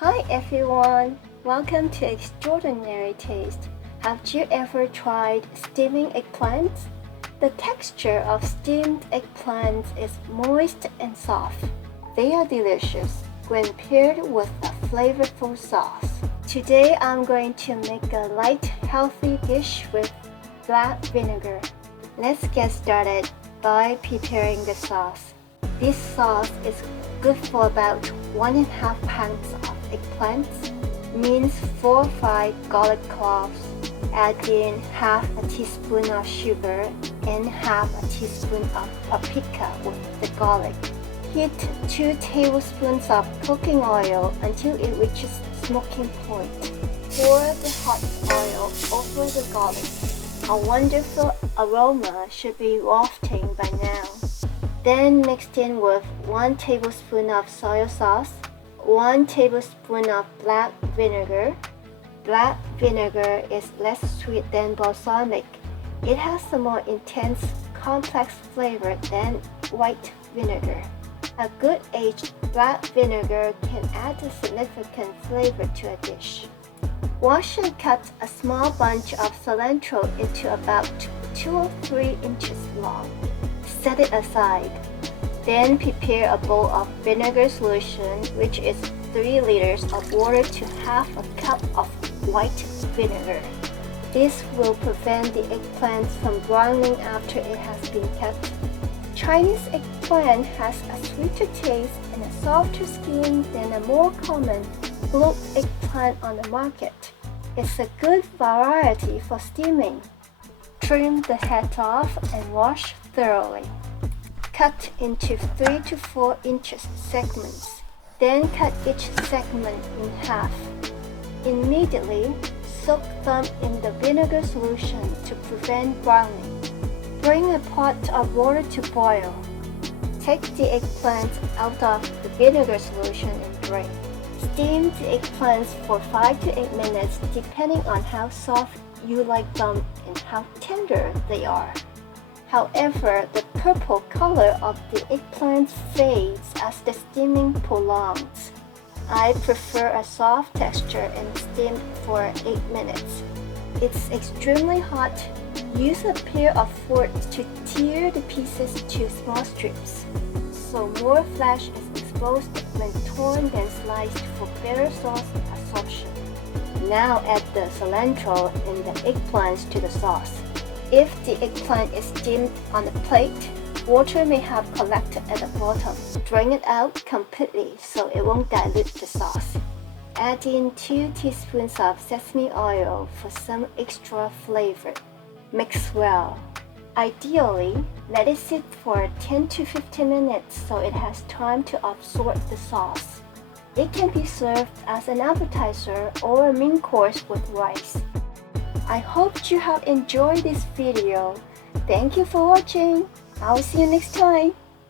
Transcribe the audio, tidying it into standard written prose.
Hi everyone! Welcome to Extraordinary Taste. Have you ever tried steaming eggplants? The texture of steamed eggplants is moist and soft. They are delicious when paired with a flavorful sauce. Today I'm going to make a light, healthy dish with black vinegar. Let's get started by preparing the sauce. This sauce is good for about 1.5 pounds of eggplants. Mince 4 or 5 garlic cloves. Add in half a teaspoon of sugar and half a teaspoon of paprika with the garlic. Heat 2 tablespoons of cooking oil until it reaches smoking point. Pour the hot oil over the garlic. A wonderful aroma should be wafting by now. Then mixed in with 1 tablespoon of soy sauce, 1 tablespoon of black vinegar. Black vinegar is less sweet than balsamic. It has a more intense, complex flavor than white vinegar. A good aged black vinegar can add a significant flavor to a dish. Wash and cut a small bunch of cilantro into about 2 or 3 inches long. Set it aside. Then prepare a bowl of vinegar solution, which is 3 liters of water to half a cup of white vinegar. This will prevent the eggplant from browning after it has been cut. Chinese eggplant has a sweeter taste and a softer skin than a more common globe eggplant on the market. It's a good variety for steaming. Trim the head off and wash thoroughly. Cut into 3 to 4 inches segments. Then cut each segment in half. Immediately soak them in the vinegar solution to prevent browning. Bring a pot of water to boil. Take the eggplant out of the vinegar solution and drain. Steam the eggplants for 5 to 8 minutes depending on how soft you like them and how tender they are. However, the purple color of the eggplant fades as the steaming prolongs. I prefer a soft texture and steam for 8 minutes. It's extremely hot. Use a pair of forks to tear the pieces to small strips, so more flesh is exposed when torn than sliced for better sauce absorption. Now add the cilantro and the eggplants to the sauce. If the eggplant is steamed on a plate, water may have collected at the bottom. Drain it out completely so it won't dilute the sauce. Add in 2 teaspoons of sesame oil for some extra flavor. Mix well. Ideally, let it sit for 10 to 15 minutes so it has time to absorb the sauce. It can be served as an appetizer or a main course with rice. I hope you have enjoyed this video. Thank you for watching. I'll see you next time.